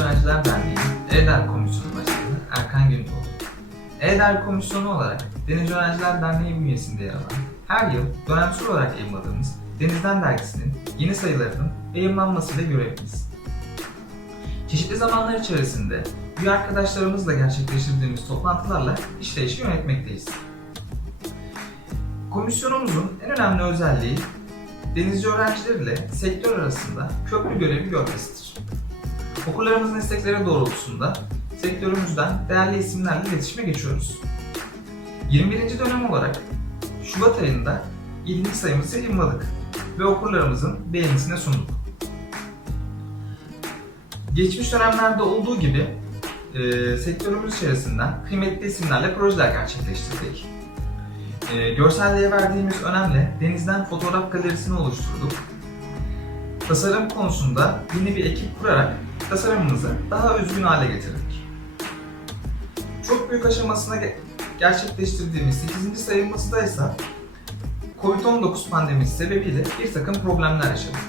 Öğrenciler Derneği EDER Komisyonu Başkanı Erkan Güntoğlu. EDER Komisyonu olarak Deniz Öğrenciler Derneği bünyesinde yer alan, her yıl dönemsel olarak yayınladığımız Denizden Dergisi'nin yeni sayılarının yayınlanmasıyla görevliyiz. Çeşitli zamanlar içerisinde üye arkadaşlarımızla gerçekleştirdiğimiz toplantılarla işleyişi yönetmekteyiz. Komisyonumuzun en önemli özelliği denizci öğrenciler ile sektör arasında köprü görevi görmesidir. Okullarımızın istekleri doğrultusunda sektörümüzden değerli isimlerle iletişime geçiyoruz. 21. dönem olarak Şubat ayında 7. sayımızı yayınladık ve okurlarımızın beğenisine sunduk. Geçmiş dönemlerde olduğu gibi e, sektörümüz içerisinden kıymetli isimlerle projeler gerçekleştirdik. E, görselliğe verdiğimiz önemle denizden fotoğraf galerisini oluşturduk. Tasarım konusunda yeni bir ekip kurarak tasarımımızı daha özgün hale getirdik. Çok büyük aşamasına ge- gerçekleştirdiğimiz 8. sayımızda ise Covid-19 pandemisi sebebiyle bir takım problemler yaşadık.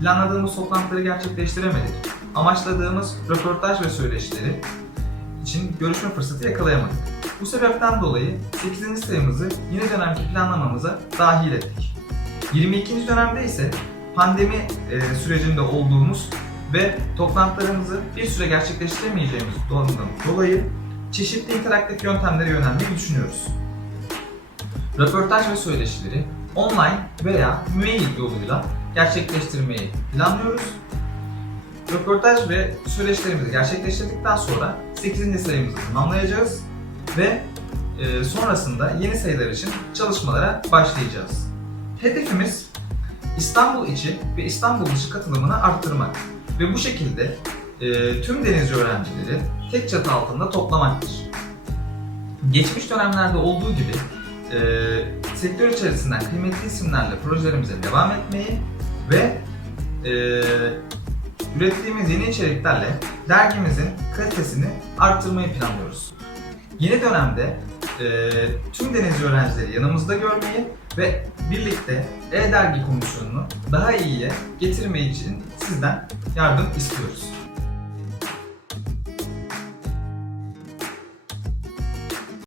Planladığımız toplantıları gerçekleştiremedik. Amaçladığımız röportaj ve söyleşileri için görüşme fırsatı yakalayamadık. Bu sebepten dolayı 8. sayımızı yeni dönemki planlamamıza dahil ettik. 22. dönemde ise pandemi e, sürecinde olduğumuz ve toplantılarımızı bir süre gerçekleştiremeyeceğimiz durumdan dolayı çeşitli interaktif yöntemlere yönelmeyi düşünüyoruz. Röportaj ve söyleşileri online veya mail yoluyla gerçekleştirmeyi planlıyoruz. Röportaj ve söyleşilerimizi gerçekleştirdikten sonra 8. sayımızı tamamlayacağız ve e, sonrasında yeni sayılar için çalışmalara başlayacağız. Hedefimiz İstanbul içi ve İstanbul dışı katılımını arttırmak ve bu şekilde e, tüm denizci öğrencileri tek çatı altında toplamaktır. Geçmiş dönemlerde olduğu gibi e, sektör içerisinden kıymetli isimlerle projelerimize devam etmeyi ve e, ürettiğimiz yeni içeriklerle dergimizin kalitesini arttırmayı planlıyoruz. Yeni dönemde e, tüm denizci öğrencileri yanımızda görmeyi ve birlikte E-Dergi Komisyonu'nu daha iyiye getirmeyi için sizden yardım istiyoruz.